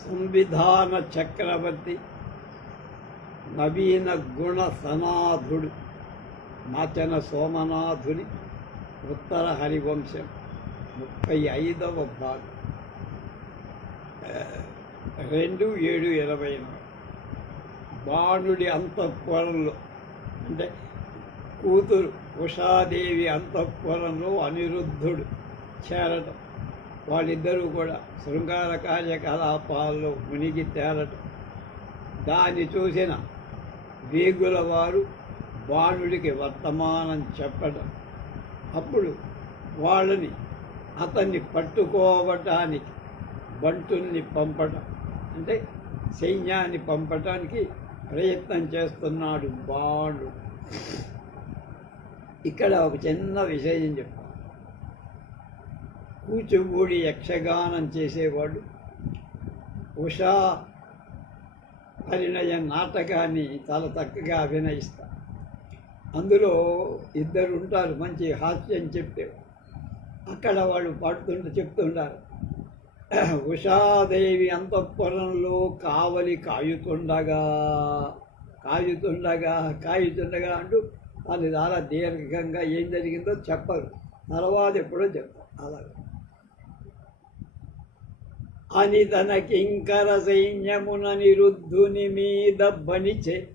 సంవిధాన చక్రవర్తి నవీన గుణ సనాథుడు నాచన సోమనాథుని ఉత్తర హరివంశం ముప్పై ఐదవ భాగం. రెండు ఏడు ఇరవై బాణుడి అంతఃపురంలో అంటే కూతురు ఉషాదేవి అంతఃపురంలో అనిరుద్ధుడు చేరటం. వాళ్ళిద్దరూ కూడా శృంగార కార్యకలాపాల్లో మునిగి తేలటం దాన్ని చూసిన వేగుల వారు బాణుడికి వర్తమానం చెప్పటం. అప్పుడు వాళ్ళని అతన్ని పట్టుకోవటానికి బంటుల్ని పంపటం. అంటే సైన్యాన్ని పంపటానికి ప్రయత్నం చేస్తున్నాడు బాణుడు. ఇక్కడ ఒక చిన్న విషయం చెప్పాలి కూచిపూడి యక్షగానం చేసేవాడు. ఉషా పరిణయ నాటకాన్ని చాలా చక్కగా అభినయిస్తారు అందులో ఇద్దరు ఉంటారు మంచి హాస్యం చెప్పేవారు. అక్కడ వాళ్ళు పాడుతుంటే చెప్తుంటారు ఉషాదేవి అంతఃపురంలో కావలి కాయుతుండగా కాయుతుండగా కాయుతుండగా అంటూ వాళ్ళు చాలా దీర్ఘంగా ఏం జరిగిందో చెప్పరు. తర్వాత ఎప్పుడో చెప్తారు. అలాగే. అని తన కింకర సైన్యమున నిరుద్ధుని మీద బనిచే.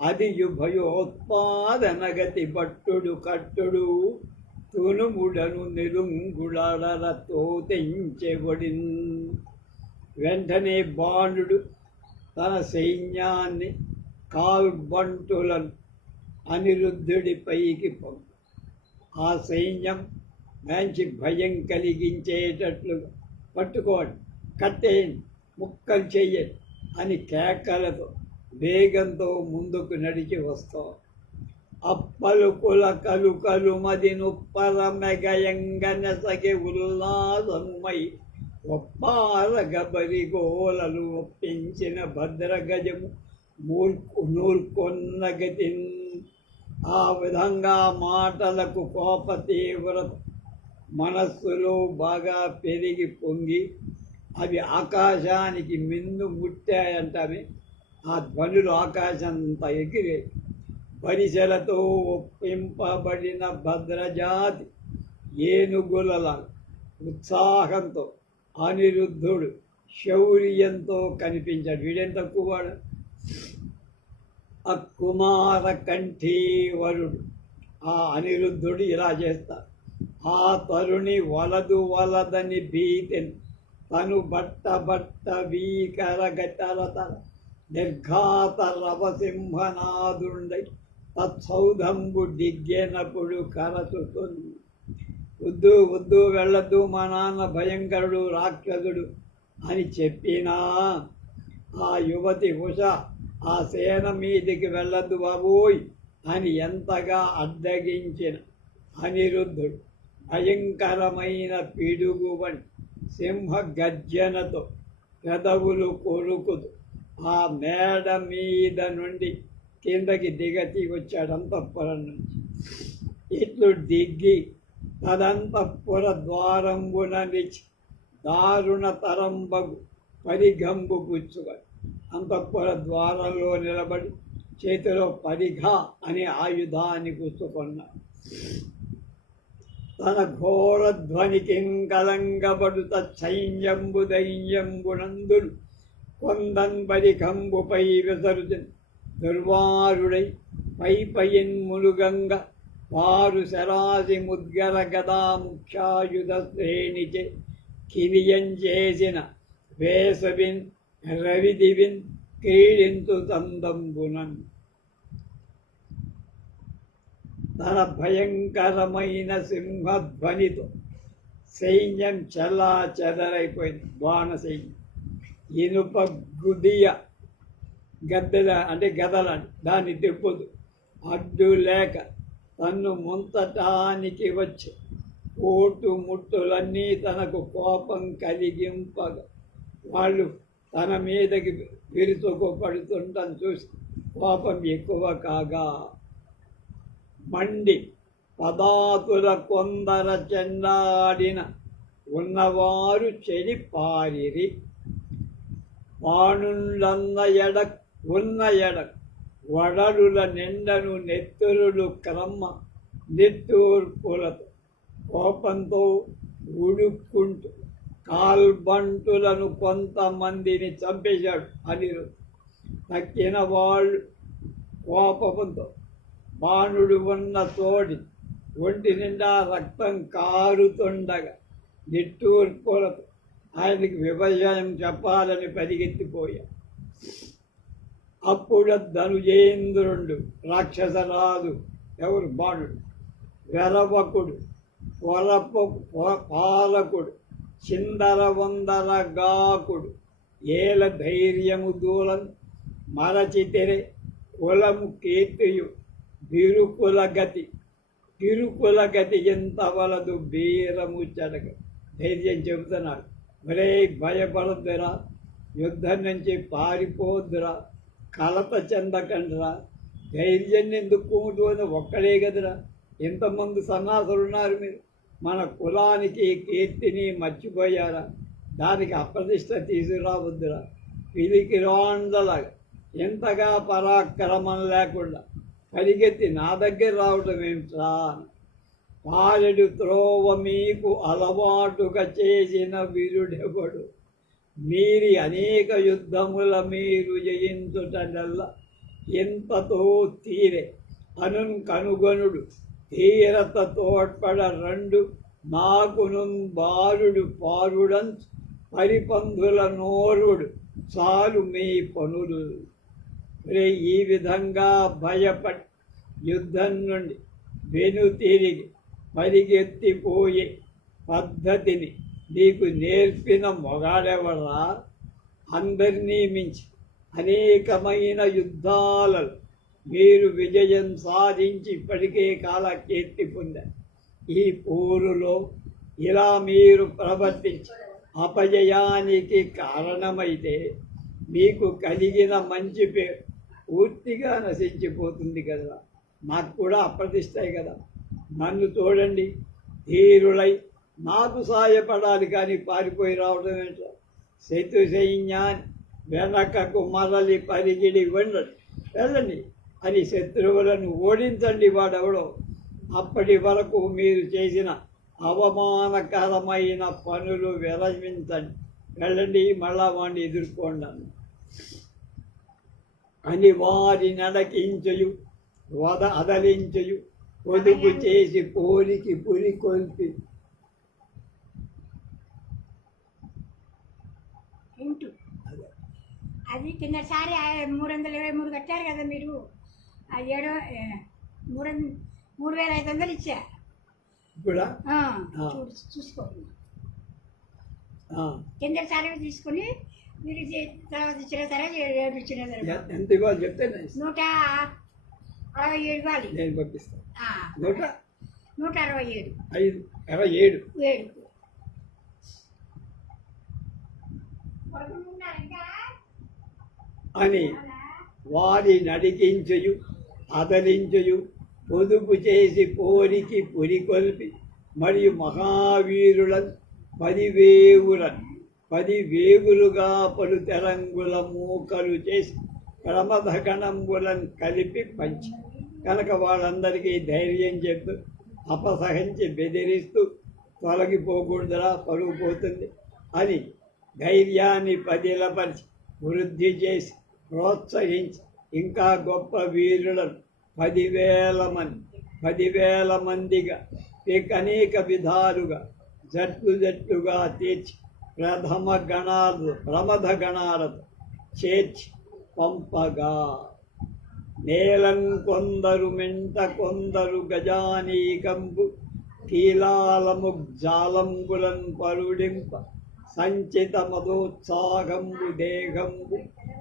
అది భయోత్పాదనగతి పట్టుడు కట్టుడు తునుముడను నిలుంగుళరతో తెంచెబడిన్ వెంటనే బాణుడు తన సైన్యాన్ని కాల్బంటులను అనిరుద్ధుడి పైకి పంపు. ఆ సైన్యం మంచి భయం కలిగించేటట్లుగా పట్టుకోండి. కట్టేయండి ముక్కలు చెయ్యి అని కేకలతో వేగంతో ముందుకు నడిచి వస్తాం. అప్పలుకుల కలు కలు మది నుప్పర మెగయంగనసగి ఉల్లాసముమై ఒప్పాల గబరి గోలలు ఒప్పించిన భద్రగజము మూర్ఖు నూర్కొన్న గతిన్ ఆ విధంగా మాటలకు కోప తీవ్రత మనస్సులో బాగా పెరిగి పొంగి అవి ఆకాశానికి మిన్ను ముట్టాయంటవి. ఆ ధ్వనులు ఆకాశంత ఎగిరి పరిశలతో ఒప్పింపబడిన భద్రజాతి ఏనుగులల ఉత్సాహంతో అనిరుద్ధుడు శౌర్యంతో కనిపించాడు. వీడేం తక్కువ వాడు కుమార కంఠీవరుడు ఆ అనిరుద్ధుడు ఇలా చేస్తా ఆ తరుణి వలదు వలదని భీతిని తను భట్ట భట్ట భీకర గతరతర నిర్ఘాత రవసింహనాదుండై తత్సౌధంబు డిగ్గెనప్పుడు కరచుతుంది. వద్దు వద్దు వెళ్ళద్దు మా నాన్న భయంకరుడు రాక్షసుడు అని చెప్పినా ఆ యువతి ఉష ఆ సేన మీదికి వెళ్ళద్దు బాబోయ్ అని ఎంతగా అడ్డగించిన అనిరుద్ధుడు. భయంకరమైన పిడుగువని సింహ గర్జనతో పెదవులు కొరుకుతూ ఆ మేడ మీద నుండి కిందకి దిగతి వచ్చాడు అంతఃపురం నుంచి ఇట్లు దిగ్గి తదంతఃపుర ద్వారంబున నిచ్చి దారుణ తరంబగు పరిగంబు పుచ్చుకొని అంతఃపుర ద్వారంలో నిలబడి చేతిలో పరిఘ అనే ఆయుధాన్ని గుచ్చుకున్నాడు తన ఘోరధ్వనికి కలంగబడు తైన్యంబు దైన్యంబునందుడు కొందన్ పరికంబుపై విసరుజన్ దుర్వారుడై పై పైన్ ములుగంగ వారు శరాసి ముద్గర గదా ముఖ్యాయుధ శ్రేణిచే కిరియం చేసిన వేసవిన్ రవిదివిన్ క్రీడింతు తందంబునన్ తన భయంకరమైన సింహధ్వనితో సైన్యం చల్లా చెదరైపోయింది బాణ సైన్యం. ఇనుప గుదియ గద్దెల అంటే గదల దాన్ని తిప్పదు. అడ్డు లేక తన్ను ముంతటానికి వచ్చి కోటు ముట్టులన్నీ తనకు కోపం కలిగింపగా వాళ్ళు తన మీదకి విరుచుకుపడుతుండటం చూసి కోపం ఎక్కువ కాగా మండి పదాతుల కొందర చెండాడిన ఉన్నవారు చెడి పారిరి వాణుండన్న ఎడ ఉన్న ఎడ వడలుల నిండను నెత్తురులు క్రమ్మ నిట్టూర్పులతో కోపంతో ఉడుక్కుంటూ కాల్బంటులను కొంతమందిని చంపేశాడు అనిరుద్ధ తక్కిన వాళ్ళు కోపంతో బాణుడు ఉన్న తోడి ఒంటి నిండా రక్తం కారుతుండగా నిట్టూర్పులతో ఆయనకి విభజనం చెప్పాలని పరిగెత్తిపోయా. అప్పుడు ధనుజేంద్రుడు రాక్షసరాజు ఎవరు? బాణుడు. వెరవకుడు పొరపు పాలకుడు చిందర వందర గాకుడు ఏల ధైర్యము దూలం మరచితెరే కులము కీర్తియు బిరుకుల గతి తిరుకుల గతి ఎంత వలదు బీరము చెడక ధైర్యం చెబుతున్నాడు మరే భయపడద్దురా యుద్ధం నుంచి పారిపోద్దురా కలత చెందకండిరా ధైర్యం ఎందుకు అని ఒక్కడే కదరా ఎంతమంది సన్నాసులు ఉన్నారు మీరు మన కులానికి కీర్తిని మర్చిపోయారా దానికి అప్రతిష్ట తీసుకురావద్దురా పిలికి రాండలాగా ఎంతగా పరాక్రమం లేకుండా పరిగెత్తి నా దగ్గర రావటం ఏమిట్రా పాలెడు త్రోవ మీకు అలవాటుగా చేసిన వీరుడెవడు? మీరి అనేక యుద్ధముల మీరు జయించుటనల్లా ఎంతతో తీరే? అనున్ కనుగొనుడు తీరత తోడ్పడ రెండు. నాకును బాలుడు పారుడన్ పరిపందుల నోరుడు. చాలు మీ పనులు. రే ఈ విధంగా భయపడి యుద్ధం నుండి వెను తిరిగి పరిగెత్తిపోయే పద్ధతిని నీకు నేర్పిన మొగాడెవరా అందరినీ మించి అనేకమైన యుద్ధాలలో మీరు విజయం సాధించి ఇప్పటికే కాల కీర్తి పొందారు ఈ పోరులో ఇలా మీరు ప్రవర్తించి అపజయానికి కారణమైతే మీకు కలిగిన మంచి పేరు పూర్తిగా నశించిపోతుంది కదా నాకు కూడా అప్రతిష్టాయి కదా. నన్ను చూడండి ధీరులై నాకు సాయపడాలి కానీ పారిపోయి రావడం ఏంటో? శత్రు సైన్యాన్ని వెనకకు మరలి పరిగిడి వెళ్ళండి. వెళ్ళండి అని శత్రువులను ఓడించండి వాడెవడో. అప్పటి వరకు మీరు చేసిన అవమానకరమైన పనులు విరమించండి. వెళ్ళండి మళ్ళా వాడిని ఎదుర్కోండి అని వారి నడకించయు వద అదలించయు పొదుపు చేసి పోలికి పురి కొల్పి అది కిందసారి మూడు వందల ఇరవై మూడు కట్టారు కదా మీరు ఆ ఏడో మూడు మూడు వేల ఐదు వందలు ఇచ్చా చూసుకోండి కిందసారి తీసుకుని మీరు తర్వాత ఇచ్చిన తర్వాత ఏడు ఇచ్చిన ఎంత ఇవ్వాలి చెప్తే. నూట అరవై ఏడు ఇవ్వాలి నేను పంపిస్తాను నూట? నూట అరవై ఏడు. ఐదు. ఇరవై ఏడు. ఏడు. అని వారి నడికించయు అదలించయు పొదుపు చేసి పోరికి పురికొల్పి మరియు మహావీరులను పదివేవులను పదివేగులుగా పలు తెరంగుల మూకలు చేసి ప్రమథగణంబులను కలిపి పంచి. కనుక వాళ్ళందరికీ ధైర్యం చెప్తూ అపసహించి బెదిరిస్తూ తొలగిపోకూడదురా పరుగు పోతుంది అని ధైర్యాన్ని పదిలపరిచి వృద్ధి చేసి ప్రోత్సహించి ఇంకా గొప్ప వీరులను పదివేల మంది పదివేల మందిగా ఇక అనేక విధాలుగా జట్లు జట్టుగా తీర్చి ప్రథమ గణాలు ప్రమథ గణాలతో చేర్చి పంపగా. నేలం కొందరు మెంట కొందరు గజానీకంబు కీలాలము జాలంబులం పరుడింప సంచిత మదోత్సాహంబు దేహంబు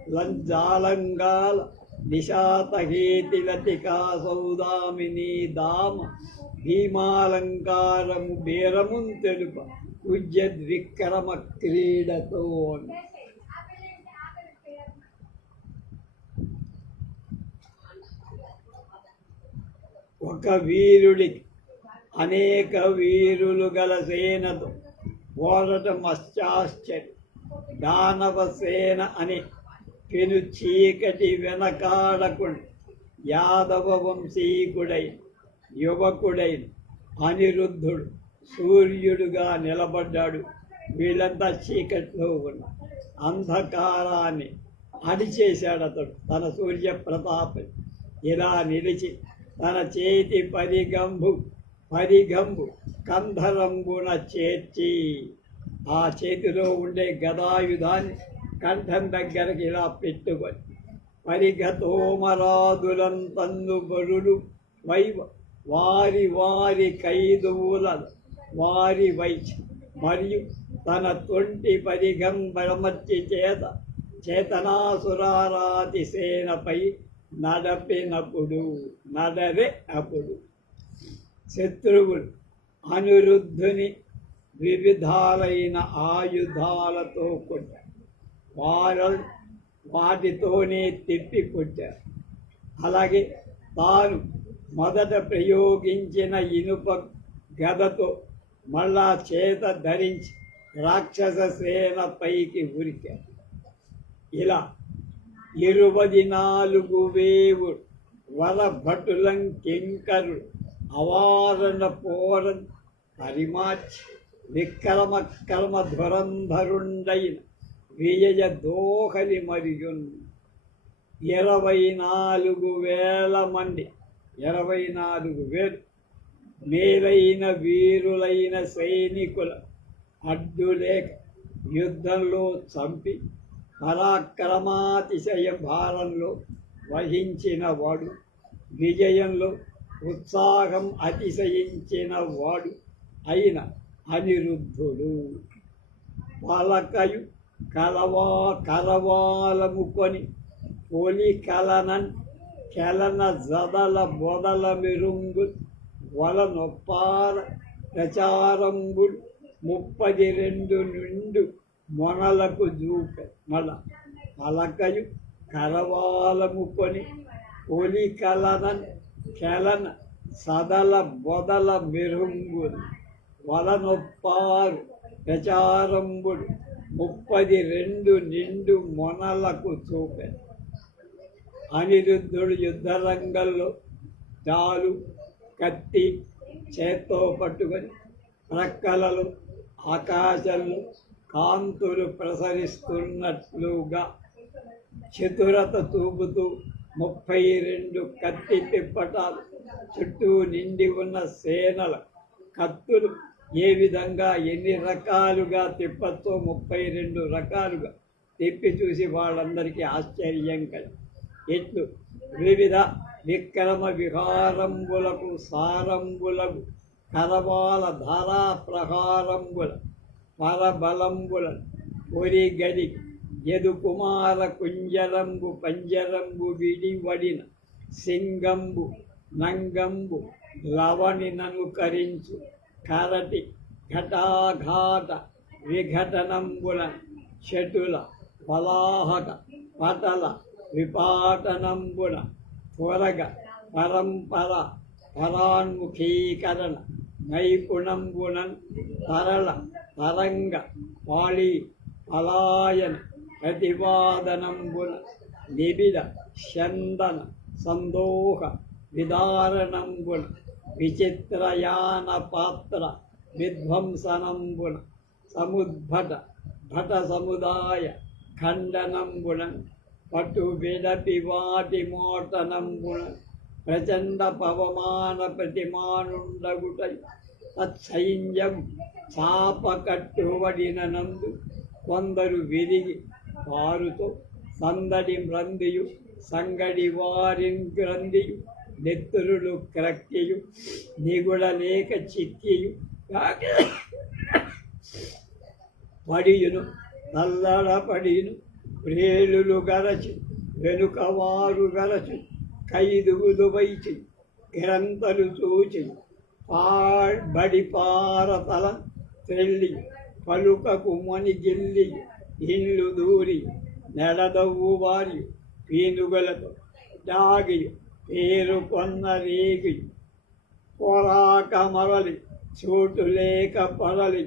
లంజాలంగాల నిషాతహేతిలతికా సౌదామిని దామ భీమాలంకారము బేరమున్ తెలుప విక్రమ క్రీడతో ఒక వీరుడికి అనేక వీరులు గల సేనతో ఓడటం దానవ దానవసేన అని పెను చీకటి వెనకాడకుండా యాదవ వంశీకుడై యువకుడైన అనిరుద్ధుడు సూర్యుడుగా నిలబడ్డాడు. వీళ్ళంతా చీకట్లో ఉన్న అంధకారాన్ని అడిచేశాడు అతడు. తన సూర్య ప్రతాపం ఇలా నిలిచి తన చేతి పరిగంబు పరిగంబు కంధరంబున చేర్చి ఆ చేతిలో ఉండే గదాయుధాన్ని కంఠం దగ్గరికి ఇలా పెట్టుకొని పరిగతోమరాదులంతందు బరుడు వైవ వారి వారి ఖైదువుల వారి వైచి మరియు తన తొంటి పరిగంబరమర్చి చేత చేతనాసురారాతి సేనపై నడపినప్పుడు నడరే అప్పుడు శత్రువులు అనిరుద్ధుని వివిధాలైన ఆయుధాలతో కొట్టారు. వారు వాటితోనే తిప్పి కొట్టారు. అలాగే తాను మొదట ప్రయోగించిన ఇనుప గదతో మళ్ళా చేత ధరించి రాక్షస సేన పైకి ఉరికారు ఇలా ఇరువది నాలుగు వేవు వరభటులం కింకరు అవారణ పోరం పరిమాచ్ విక్రమ కర్మ ధురంధరుండైన విజయ దోహలి మరియున్. ఇరవై నాలుగు వేల మంది ఇరవై నాలుగు వేలు మేలైన వీరులైన సైనికుల అడ్డులేక యుద్ధంలో చంపి పరాక్రమాతిశయ భారంలో వహించిన వాడు విజయంలో ఉత్సాహం అతిశయించిన వాడు అయిన అనిరుద్ధుడు. పలకయు కలవా కలవాలముకొని పొలి కలనన్ కెలన జదల బొదల మెరుంగు వల నొప్పాల ప్రచారంబులు ముప్పది రెండు నిండు మొనలకు దూక మల పలకయు కరవాలముకొని ఒలి కలన కెలన సదల బొదల మెరుంగుడు వలనొప్పారు ప్రచారంబుడు ముప్పది రెండు నిండు మొనలకు చూపె అనిరుద్ధుడు యుద్ధరంగంలో దాలు కత్తి చేత్తో పట్టుకొని ప్రక్కలలో ఆకాశంలో కాంతులు ప్రసరిస్తున్నట్లుగా చతురత తూగుతూ ముప్పై రెండు కత్తి తిప్పటాలు చుట్టూ నిండి ఉన్న సేనల కత్తులు ఏ విధంగా ఎన్ని రకాలుగా తిప్పతో ముప్పై రెండు రకాలుగా తిప్పి చూసి వాళ్ళందరికీ ఆశ్చర్యం కలిగి ఎట్లు వివిధ విక్రమ విహారంబులకు సారంబులకు కరవాల ధారా ప్రహారంబుల పరబలంబుల పొరిగడి యదు కుమార కుంజరంబు పంజరంబు విడివడిన సింగంబు నంగంబు లవణి ననుకరించు కరటి ఘటాఘాట విఘటనంబుల చెటుల పలాహక పటల విపాటనంబుల త్వరగ పరంపర పరాన్ముఖీకరణ నైపుణంబునన్ తరళ తరంగ పాళీ పలాయన ప్రతివాదనంబున నిబిడ చందన సందోహ విదారణంబున విచిత్రయాన పాత్ర విధ్వంసనంబున సముద్భట భట సముదాయ ఖండనంబున పటు విడపి వాటి మోటనంబున ప్రచండ పవమాన ప్రతిమానుండగుట తత్సైన్యం చాప కట్టుబడిన నందు కొందరు విరిగి వారుతో సందడి మ్రందియు సంగడి వారిన్ గ్రంథియు నెత్తురులు క్రక్కియు నిగుళలేక చిక్కియు పడియును నల్లడపడిను ప్రేలులు గరచి వెనుక వారు గరచి ఖైదువులు వైచి గ్రంథలు చూచి పాడి పారతల తెల్లి పలుకకు మని గిల్లి ఇండ్లు దూరి నెడదవ్వు వారి పీనుగలతో దాగి పేరు కొన్న రేగి పోరాక మరలి చోటు లేక పరలి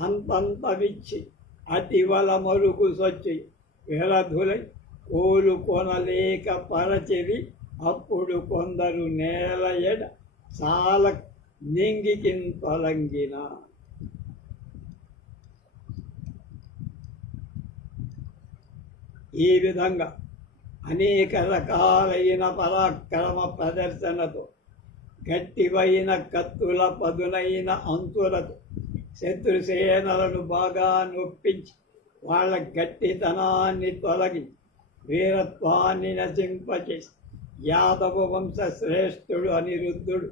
అంతంత విచ్చి అతివల మరుగు సొచ్చి విరధులై కోలు కొనలేక పరచిరి అప్పుడు కొందరు నేల ఎడ చాల నింగికిన్ తొలంగిన ఈ విధంగా అనేక రకాలైన పరాక్రమ ప్రదర్శనతో గట్టివైన కత్తుల పదునైన అంతులతో శత్రుసేనలను బాగా నొప్పించి వాళ్ళ గట్టితనాన్ని తొలగి వీరత్వాన్ని నశింపచేసి యాదవ వంశ శ్రేష్ఠుడు అనిరుద్ధుడు.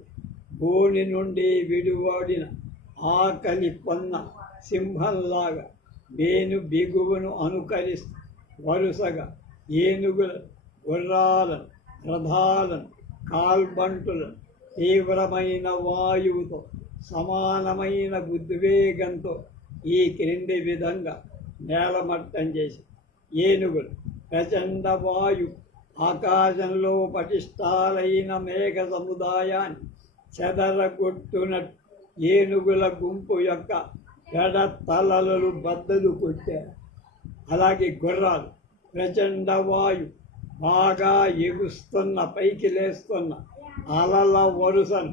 భూమి నుండి విడువడిన ఆకలి కొన్న సింహంలాగా వేణు బిగువును అనుకరిస్తూ వరుసగా ఏనుగుల గుర్రాలను రథాలను కాల్బంటులను తీవ్రమైన వాయువుతో సమానమైన ఉద్వేగంతో ఈ క్రింది విధంగా నేలమట్టం చేసి ఏనుగులు ప్రచండ వాయు ఆకాశంలో పటిష్టాలైన మేఘ సముదాయాన్ని చెదరగొట్టునట్టు ఏనుగుల గుంపు యొక్క పెడ తలలు బద్దలు కొట్టారు. అలాగే గుర్రాలు ప్రచండ వాయు బాగా ఎగుస్తున్న పైకి లేస్తున్న అలల వరుసను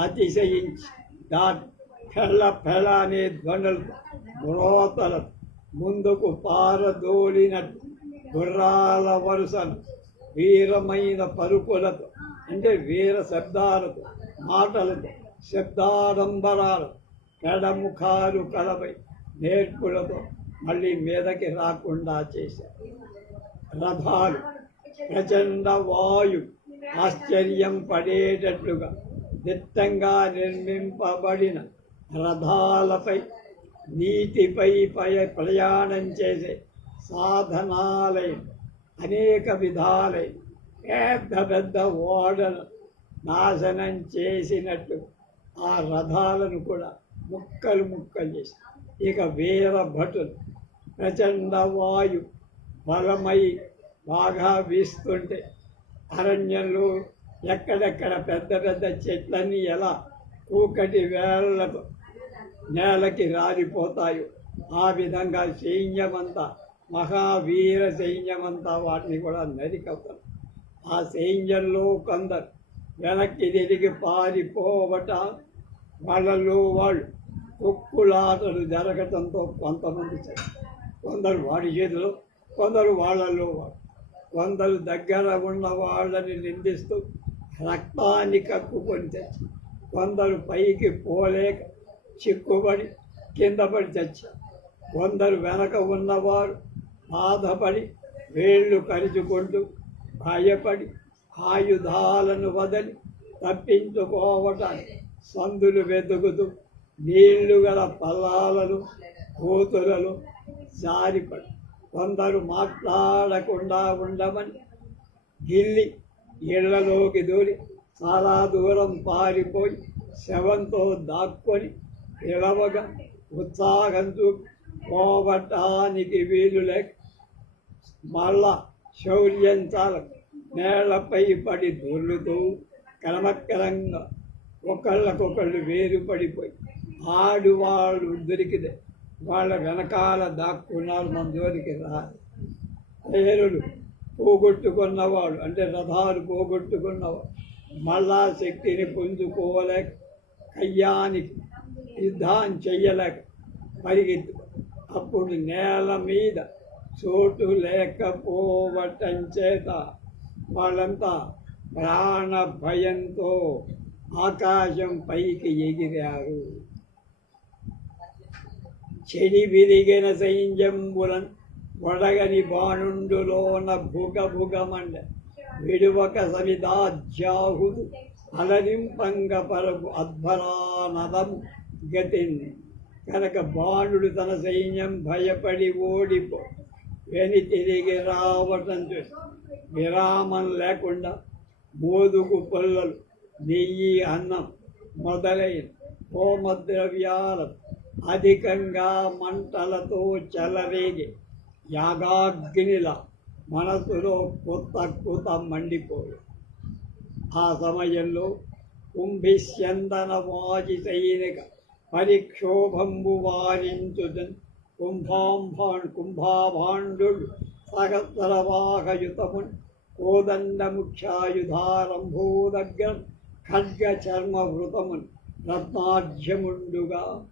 అతిశయించి దాటి ఫెళ్ళ ఫెళ అనే ధ్వనులతో మ్రోతలతో ముందుకు పారదోలినట్టు గుర్రాల వరుసను వీరమైన పరుపులతో అంటే వీర శబ్దాలతో మాటలతో శబ్దాడంబరాలు కడముఖాలు కలపై నేర్పులతో మళ్ళీ మీదకి రాకుండా చేశారు. రథాలు ప్రచండ వాయు ఆశ్చర్యం పడేటట్లుగా దిత్తంగా నిర్మింపబడిన రథాలపై నీటిపై పయ ప్రయాణం చేసే సాధనాలయం అనేక విధాలై పెద్ద పెద్ద ఓడలు నాశనం చేసినట్టు ఆ రథాలను కూడా ముక్కలు ముక్కలు చేసి ఇక వీర భటులు ప్రచండ వాయు బలమై బాగా వీస్తుంటే అరణ్యంలో ఎక్కడెక్కడ పెద్ద పెద్ద చెట్లన్నీ ఎలా కూకటి వేళ్ళకు నేలకి రాలిపోతాయో ఆ విధంగా సైన్యమంతా మహావీర సైన్యమంతా వాటిని కూడా నరికవుతారు. ఆ సైన్యంలో కొందరు వెనక్కి తిరిగి పారిపోవట వాళ్ళలో వాళ్ళు కుక్కులాటలు జరగటంతో కొంతమంది చచ్చారు. కొందరు వాడి చేతిలో కొందరు వాళ్ళలో వాళ్ళు కొందరు దగ్గర ఉన్న వాళ్ళని నిందిస్తూ రక్తాన్ని కక్కుకొని తెచ్చి కొందరు పైకి పోలేక చిక్కుబడి కింద పడి చచ్చారు. కొందరు వెనక ఉన్నవారు బాధపడి వేళ్ళు కరుచుకుంటూ భయపడి ఆయుధాలను వదలి తప్పించుకోవటానికి సందులు వెతుకుతూ నీళ్ళు గల పల్లాలను కూతురలు జారిపడి కొందరు మాట్లాడకుండా ఉండమని గిల్లి ఇళ్ళలోకి దూరి చాలా దూరం పారిపోయి శవంతో దాక్కొని పిలవగా ఉత్సాహం చూపి పోవటానికి వీలు లేక మళ్ళా శౌర్యంతాల నేలపై పడి దొర్లుతూ క్రమక్రమంగా ఒకళ్ళకొకళ్ళు వేరు పడిపోయి ఆడు వాళ్ళు దొరికితే వాళ్ళ వెనకాల దాక్కున్నారు మన జోలికి రా. పేరులు పోగొట్టుకున్నవాడు అంటే రథాలు పోగొట్టుకున్నవాడు మళ్ళా శక్తిని పుంజుకోలేక కయ్యానికి యుద్ధాన్ని చెయ్యలేక పరిగెత్తు అప్పుడు నేల మీద చోటు లేకపోవటం చేత వాళ్ళంతా ప్రాణ భయంతో ఆకాశం పైకి ఎగిరారు. చెడి విరిగిన సైన్యంబులన్ వడగని బాణుండులోన భుగ భుగమండ విడువక సవిదాధ్యాహుడు అలరింపంగ పరపు అధ్వరానదము గతిన్. కనుక బాణుడు తన సైన్యం భయపడి ఓడిపో వెని తిరిగి రావటం చూసి విరామం లేకుండా మోదుగు పొల్లలు నెయ్యి అన్నం మొదలైన హోమద్రవ్యాలు అధికంగా మంటలతో చెలరేగి యాగాగ్నిలా మనసులో కొత్త కొత్త మండిపోయి. ఆ సమయంలో కుంభిస్యందన వాజి సైనిక పరిక్షోభంబు వారించుదని కుంభాంభాన్ కుంభాభాండుడు సహస్రవాహయుతమున్ కోదండముఖ్యాయుధారంభోదగ్గర ఖడ్గ చర్మ వృతమున్ రత్నాఢ్యముండుగా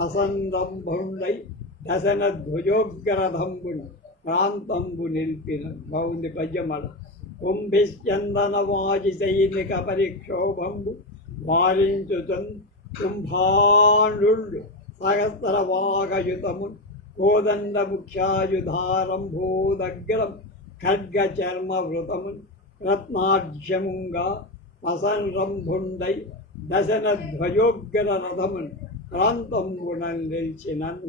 అసందంభుండై దశన ధ్వజోగ్రధంబును ప్రాంతంబు నిలిపిన బాగుంది పద్యమల కుంభిశ్చందన వాజి సైనిక పరిక్షోభంబు వారించుతున్ కుంభాండు సహస్ర వాగయుతమున్ కోదండ ముఖ్యాయుధారంభోదగ్రం ఖడ్గ చర్మ వృతము రత్నాఢ్యముంగా అసంరంభుండై దశన ధ్వజోగ్ర రథమున్ ప్రాంతంబునన్ నిలిచినన్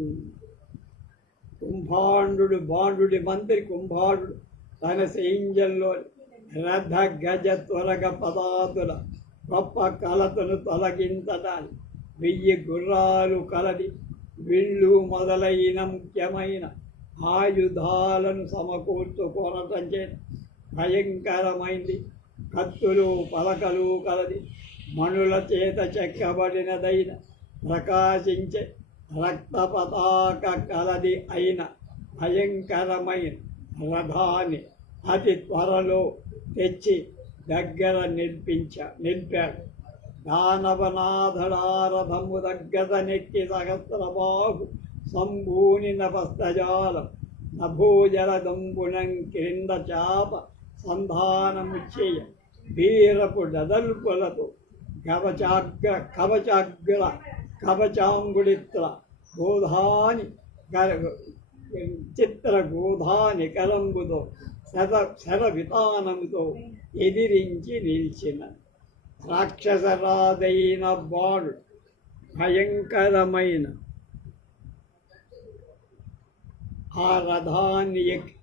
కుంభాండు బాండుడి మంత్రి కుంభాండు తన సైన్యంలో రథ గజ త్వరగ పదాతుల గొప్ప కలతను తొలగించటానికి వెయ్యి గుర్రాలు కలది విల్లు మొదలైన ముఖ్యమైన ఆయుధాలను సమకూర్చుకోనటం చేత భయంకరమైంది. కత్తులు పలకలు కలది. మణుల చేత చెక్కబడినదైన ప్రకాశించే రక్త పతాక కలది అయిన భయంకరమైన రథాన్ని అతి త్వరలో తెచ్చి దగ్గర నిలిపించ నిలిపాడు దానవనాథడారథము దగ్గర నెక్కి సహస్రబాహు సంభూని నపస్తజాలం నభోజలదంబుణం క్రింద చాప సంధానము చేయ వీరపు డదల్పులతో కవచాగ్ర కవచాగ్ర కవచాంగుడిత్ర గోధాని చిత్ర గోధాని కలంబుతో శర శర విధానముతో ఎదిరించి నిలిచినది రాక్షసరాదైన బాడు భయంకరమైన ఆ రథాన్ని ఎక్కి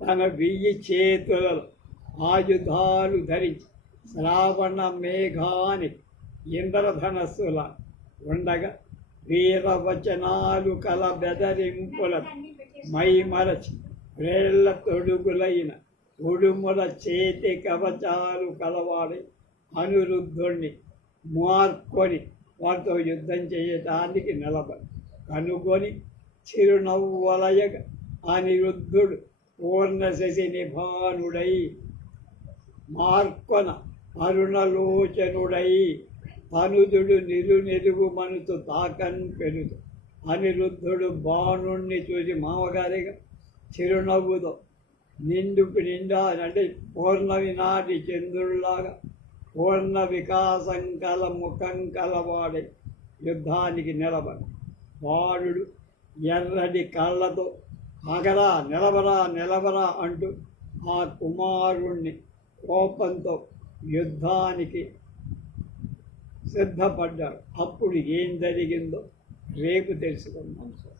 తన వెయ్యి చేతులలో ఆయుధాలు ధరించి శ్రావణ మేఘాని ఇంద్రధనస్సుల ఉండగా వీరవచనాలు కల బెదరింపుల మైమరచి వేళ్ళ తొడుగులైన ఉడుముల చేతి కవచాలు కలవాడి అనిరుద్ధుణ్ణి మార్కొని వారితో యుద్ధం చేయటానికి నిలబడి. కనుగొని చిరునవ్వులయగ అనిరుద్ధుడు పూర్ణశశి నిభానుడై మార్కొన అరుణలోచనుడై తనుజుడు నిరునెరుగు మనుతు తాకన్ పెనుదు. అనిరుద్ధుడు బాణుణ్ణి చూసి మామగారిగా చిరునవ్వుతో నిండుకు నిండా అంటే పౌర్ణమి నాటి చంద్రుడిలాగా పూర్ణ వికాసం కల ముఖం కలవాడే యుద్ధానికి నిలబడి. వాడు ఎర్రటి కళ్ళతో ఆగరా నిలబరా నిలబరా అంటూ ఆ కుమారుణ్ణి కోపంతో యుద్ధానికి సిద్ధపడ్డాడు. అప్పుడు ఏం జరిగిందో రేపు తెలుసుకుందాం సార్.